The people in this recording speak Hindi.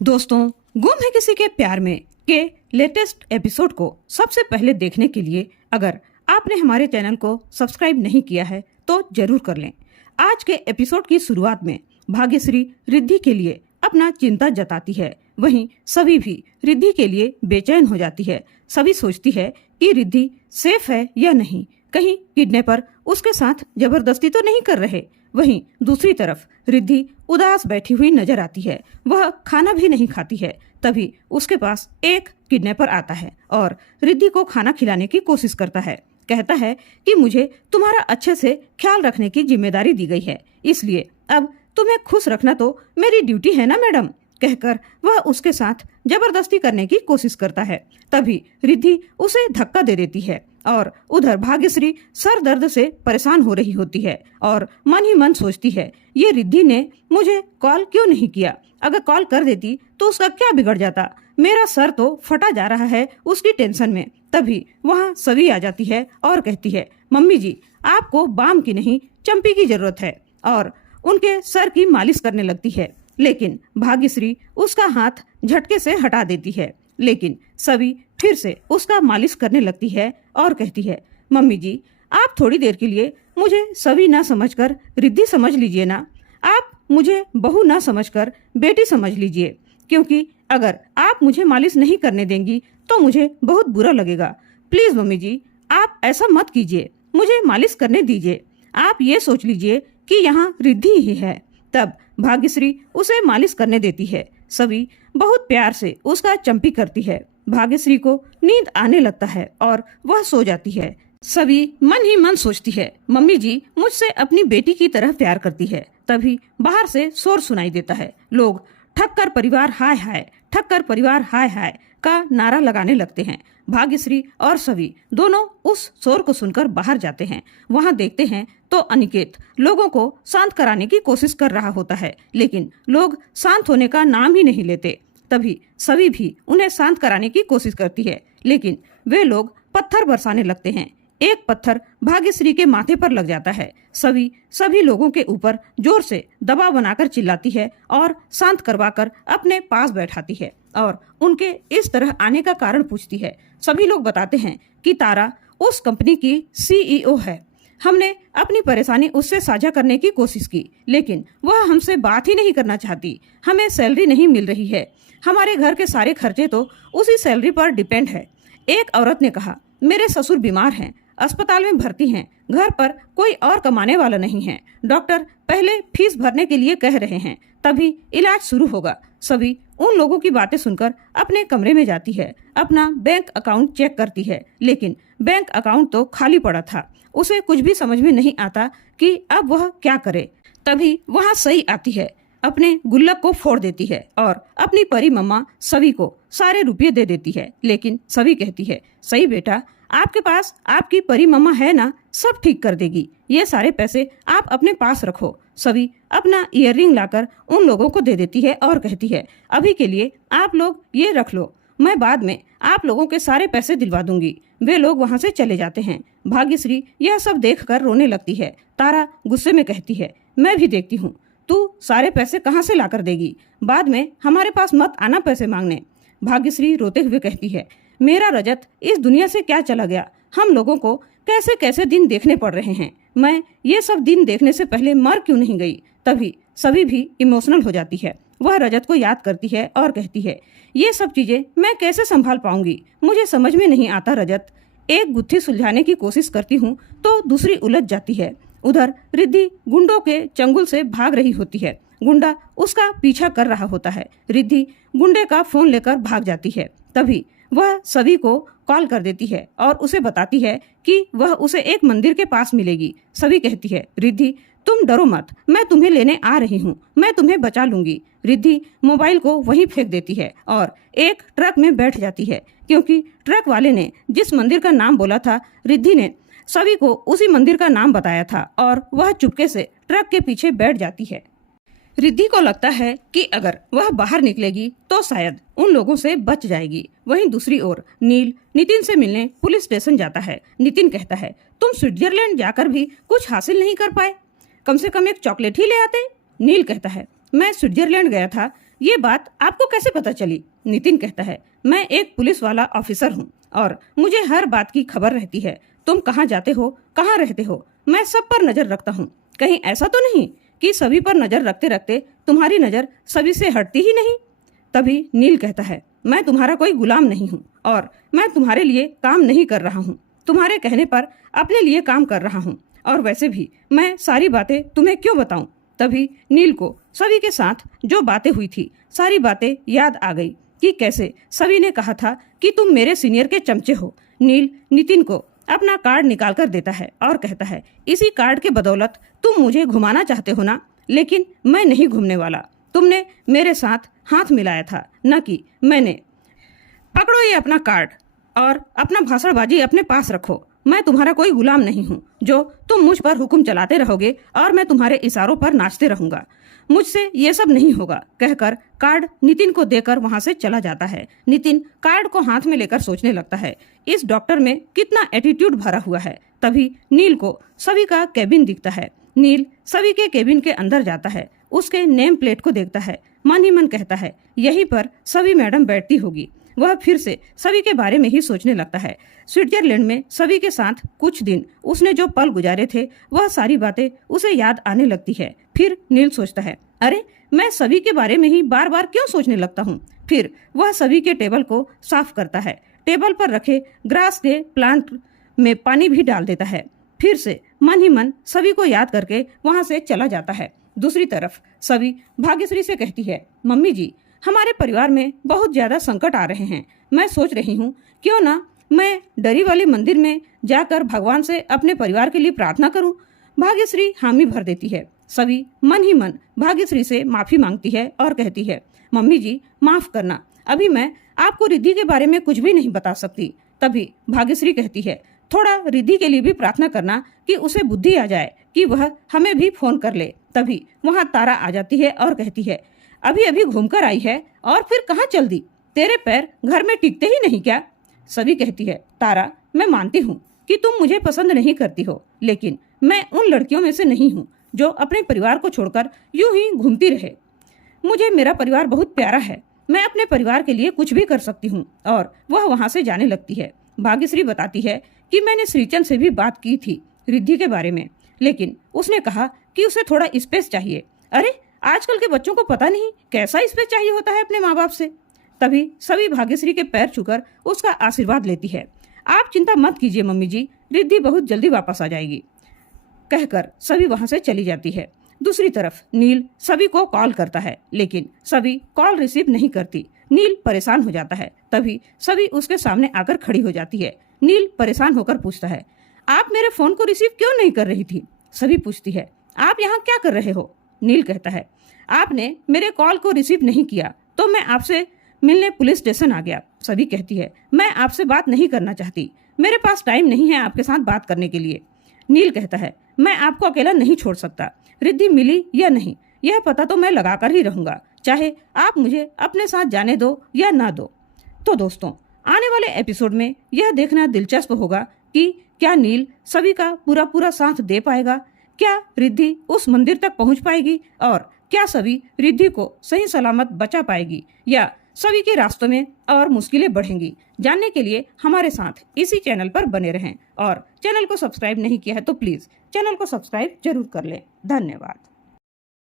दोस्तों, गुम है किसी के प्यार में के लेटेस्ट एपिसोड को सबसे पहले देखने के लिए अगर आपने हमारे चैनल को सब्सक्राइब नहीं किया है तो जरूर कर लें। आज के एपिसोड की शुरुआत में भाग्यश्री रिद्धि के लिए अपना चिंता जताती है, वहीं सभी भी रिद्धि के लिए बेचैन हो जाती है। सभी सोचती है कि रिद्धि सेफ है या नहीं, कहीं किडनैपर उसके साथ जबरदस्ती तो नहीं कर रहे। वहीं दूसरी तरफ रिद्धि उदास बैठी हुई नजर आती है, वह खाना भी नहीं खाती है। तभी उसके पास एक किडनैपर आता है और रिद्धि को खाना खिलाने की कोशिश करता है। कहता है कि मुझे तुम्हारा अच्छे से ख्याल रखने की जिम्मेदारी दी गई है, इसलिए अब तुम्हें खुश रखना तो मेरी ड्यूटी है ना मैडम। कहकर वह उसके साथ जबरदस्ती करने की कोशिश करता है। तभी रिद्धि उसे धक्का दे देती है और उधर भाग्यश्री सर दर्द से परेशान हो रही होती है और मन ही मन सोचती है, ये रिद्धि ने मुझे कॉल क्यों नहीं किया। अगर कॉल कर देती तो उसका क्या बिगड़ जाता। मेरा सर तो फटा जा रहा है उसकी टेंशन में। तभी वहाँ सवी आ जाती है और कहती है, मम्मी जी आपको बाम की नहीं चंपी की जरूरत है, और उनके सर की मालिश करने लगती है। लेकिन भाग्यश्री उसका हाथ झटके से हटा देती है। लेकिन सभी फिर से उसका मालिश करने लगती है और कहती है, मम्मी जी आप थोड़ी देर के लिए मुझे सभी ना समझकर रिद्धि समझ लीजिए ना। आप मुझे बहू ना समझकर बेटी समझ लीजिए, क्योंकि अगर आप मुझे मालिश नहीं करने देंगी तो मुझे बहुत बुरा लगेगा। प्लीज मम्मी जी आप ऐसा मत कीजिए, मुझे मालिश करने दीजिए। आप ये सोच लीजिए कि यहाँ रिद्धि ही है। तब भाग्यश्री उसे मालिश करने देती है। सभी बहुत प्यार से उसका चंपी करती है। भाग्यश्री को नींद आने लगता है और वह सो जाती है। सभी मन ही मन सोचती है, मम्मी जी मुझसे अपनी बेटी की तरह प्यार करती है। तभी बाहर से शोर सुनाई देता है। लोग ठक्कर परिवार हाय हाय, ठक्कर परिवार हाय हाय का नारा लगाने लगते हैं। भाग्यश्री और सभी दोनों उस शोर को सुनकर बाहर जाते हैं। वहां देखते हैं तो अनिकेत लोगों को शांत कराने की कोशिश कर रहा होता है, लेकिन लोग शांत होने का नाम ही नहीं लेते। तभी सभी भी उन्हें शांत कराने की कोशिश करती है, लेकिन वे लोग पत्थर बरसाने लगते हैं। एक पत्थर भाग्यश्री के माथे पर लग जाता है। सभी लोगों के ऊपर जोर से दबाव बनाकर चिल्लाती है और शांत करवाकर अपने पास बैठाती है और उनके इस तरह आने का कारण पूछती है। सभी लोग बताते हैं कि तारा उस कंपनी की सीईओ है। हमने अपनी परेशानी उससे साझा करने की कोशिश की, लेकिन वह हमसे बात ही नहीं करना चाहती। हमें सैलरी नहीं मिल रही है, हमारे घर के सारे खर्चे तो उसी सैलरी पर डिपेंड है। एक औरत ने कहा, मेरे ससुर बीमार हैं, अस्पताल में भर्ती हैं, घर पर कोई और कमाने वाला नहीं है। डॉक्टर पहले फीस भरने के लिए कह रहे हैं, तभी इलाज शुरू होगा। सभी उन लोगों की बातें सुनकर अपने कमरे में जाती है, अपना बैंक अकाउंट चेक करती है, लेकिन बैंक अकाउंट तो खाली पड़ा था। उसे कुछ भी समझ में नहीं आता कि अब वह क्या करे। तभी वहाँ सई आती है, अपने गुल्लक को फोड़ देती है और अपनी परी मम्मा सभी को सारे रुपये दे देती है। लेकिन सभी कहती है, सही बेटा आपके पास आपकी परी मम्मा है ना, सब ठीक कर देगी। ये सारे पैसे आप अपने पास रखो। सभी अपना ईयररिंग लाकर उन लोगों को दे देती है और कहती है, अभी के लिए आप लोग ये रख लो, मैं बाद में आप लोगों के सारे पैसे दिलवा दूंगी। वे लोग वहाँ से चले जाते हैं। भाग्यश्री यह सब देखकर रोने लगती है। तारा गुस्से में कहती है, मैं भी देखती हूँ, तू सारे पैसे कहाँ से लाकर देगी, बाद में हमारे पास मत आना पैसे मांगने। भाग्यश्री रोते हुए कहती है, मेरा रजत इस दुनिया से क्या चला गया, हम लोगों को कैसे कैसे दिन देखने पड़ रहे हैं। मैं ये सब दिन देखने से पहले मर क्यों नहीं गई। तभी सभी भी इमोशनल हो जाती है। वह रजत को याद करती है और कहती है, ये सब चीजें मैं कैसे संभाल पाऊंगी, मुझे समझ में नहीं आता रजत। एक गुत्थी सुलझाने की कोशिश करती हूँ तो दूसरी उलझ जाती है। उधर रिद्धि गुंडों के चंगुल से भाग रही होती है। गुंडा उसका पीछा कर रहा होता है। रिद्धि गुंडे का फोन लेकर भाग जाती है। तभी वह सभी को कॉल कर देती है और उसे बताती है कि वह उसे एक मंदिर के पास मिलेगी। सभी कहती है, रिद्धि तुम डरो मत, मैं तुम्हें लेने आ रही हूँ, मैं तुम्हें बचा लूंगी। रिद्धि मोबाइल को वहीं फेंक देती है और एक ट्रक में बैठ जाती है, क्योंकि ट्रक वाले ने जिस मंदिर का नाम बोला था रिद्धि ने सभी को उसी मंदिर का नाम बताया था और वह चुपके से ट्रक के पीछे बैठ जाती है। रिद्धि को लगता है कि अगर वह बाहर निकलेगी तो शायद उन लोगों से बच जाएगी। वहीं दूसरी ओर नील नितिन से मिलने पुलिस स्टेशन जाता है। नितिन कहता है, तुम स्विट्जरलैंड जाकर भी कुछ हासिल नहीं कर पाए, कम से कम एक चॉकलेट ही ले आते। नील कहता है, मैं स्विट्जरलैंड गया था, ये बात आपको कैसे पता चली? नितिन कहता है, मैं एक पुलिस वाला ऑफिसर हूँ और मुझे हर बात की खबर रहती है। तुम कहाँ जाते हो, कहाँ रहते हो, मैं सब पर नजर रखता हूँ। कहीं ऐसा तो नहीं कि सभी पर नजर रखते रखते तुम्हारी नजर सभी से हटती ही नहीं? तभी नील कहता है, मैं तुम्हारा कोई गुलाम नहीं हूँ और मैं तुम्हारे लिए काम नहीं कर रहा हूँ। तुम्हारे कहने पर अपने लिए काम कर रहा हूँ और वैसे भी मैं सारी बातें तुम्हें क्यों बताऊं? तभी नील को सभी के साथ जो बातें हुई थी सारी बातें याद आ गई कि कैसे सभी ने कहा था कि तुम मेरे सीनियर के चमचे हो। नील नितिन को अपना कार्ड निकाल कर देता है और कहता है, इसी कार्ड के बदौलत तुम मुझे घुमाना चाहते हो ना, लेकिन मैं नहीं घूमने वाला। तुमने मेरे साथ हाथ मिलाया था, न कि मैंने। पकड़ो ये अपना कार्ड और अपना भाषणबाजी अपने पास रखो। मैं तुम्हारा कोई गुलाम नहीं हूँ जो तुम मुझ पर हुक्म चलाते रहोगे और मैं तुम्हारे इशारों पर नाचते रहूंगा। मुझसे ये सब नहीं होगा, कहकर कार्ड नितिन को देकर वहां से चला जाता है। नितिन कार्ड को हाथ में लेकर सोचने लगता है, इस डॉक्टर में कितना एटीट्यूड भरा हुआ है। तभी नील को सभी का केबिन दिखता है। नील सभी के केबिन के अंदर जाता है, उसके नेम प्लेट को देखता है, मन ही मन कहता है, यहीं पर सभी मैडम बैठती होगी। वह फिर से सभी के बारे में ही सोचने लगता है। स्विट्जरलैंड में सभी के साथ कुछ दिन उसने जो पल गुजारे थे वह सारी बातें उसे याद आने लगती है। फिर नील सोचता है, अरे मैं सभी के बारे में ही बार बार क्यों सोचने लगता हूँ। फिर वह सभी के टेबल को साफ करता है, टेबल पर रखे ग्रास के प्लांट में पानी भी डाल देता है। फिर से मन ही मन सभी को याद करके वहां से चला जाता है। दूसरी तरफ सभी भाग्यश्री से कहती है, मम्मी जी हमारे परिवार में बहुत ज्यादा संकट आ रहे हैं। मैं सोच रही हूँ क्यों ना मैं डरी वाले मंदिर में जाकर भगवान से अपने परिवार के लिए प्रार्थना करूं। भाग्यश्री हामी भर देती है। सभी मन ही मन भाग्यश्री से माफी मांगती है और कहती है, मम्मी जी माफ करना, अभी मैं आपको रिद्धि के बारे में कुछ भी नहीं बता सकती। तभी भाग्यश्री कहती है, थोड़ा रिद्धि के लिए भी प्रार्थना करना कि उसे बुद्धि आ जाए कि वह हमें भी फोन कर ले। तभी वहाँ तारा आ जाती है और कहती है, अभी अभी घूमकर आई है और फिर कहाँ चल दी, तेरे पैर घर में टिकते ही नहीं क्या? सभी कहती है, तारा मैं मानती हूँ कि तुम मुझे पसंद नहीं करती हो, लेकिन मैं उन लड़कियों में से नहीं हूँ जो अपने परिवार को छोड़कर यूं ही घूमती रहे। मुझे मेरा परिवार बहुत प्यारा है, मैं अपने परिवार के लिए कुछ भी कर सकती हूँ। और वह वहाँ से जाने लगती है। भाग्यश्री बताती है कि मैंने श्रीचंद से भी बात की थी रिद्धि के बारे में, लेकिन उसने कहा कि उसे थोड़ा स्पेस चाहिए। अरे आजकल के बच्चों को पता नहीं कैसा स्पेस चाहिए होता है अपने माँ बाप से। तभी सभी भाग्यश्री के पैर छूकर उसका आशीर्वाद लेती है। आप चिंता मत कीजिए मम्मी जी, रिद्धि बहुत जल्दी वापस आ जाएगी, कहकर सभी वहां से चली जाती है। दूसरी तरफ नील सभी को कॉल करता है, लेकिन सभी कॉल रिसीव नहीं करती। नील परेशान हो जाता है। तभी सभी उसके सामने आकर खड़ी हो जाती है। नील परेशान होकर पूछता है, आप मेरे फोन को रिसीव क्यों नहीं कर रही थी? सभी पूछती है, आप यहाँ क्या कर रहे हो? नील कहता है, आपने मेरे कॉल को रिसीव नहीं किया तो मैं आपसे मिलने पुलिस स्टेशन आ गया। सभी कहती है, मैं आपसे बात नहीं करना चाहती, मेरे पास टाइम नहीं है आपके साथ बात करने के लिए। नील कहता है, मैं आपको अकेला नहीं छोड़ सकता, रिद्धि मिली या नहीं यह पता तो मैं लगाकर ही रहूंगा, चाहे आप मुझे अपने साथ जाने दो या ना दो। तो दोस्तों आने वाले एपिसोड में यह देखना दिलचस्प होगा कि क्या नील सभी का पूरा पूरा साथ दे पाएगा, क्या रिद्धि उस मंदिर तक पहुंच पाएगी और क्या सभी रिद्धि को सही सलामत बचा पाएगी या सभी के रास्तों में और मुश्किलें बढ़ेंगी। जानने के लिए हमारे साथ इसी चैनल पर बने रहें और चैनल को सब्सक्राइब नहीं किया है तो प्लीज चैनल को सब्सक्राइब जरूर कर लें। धन्यवाद।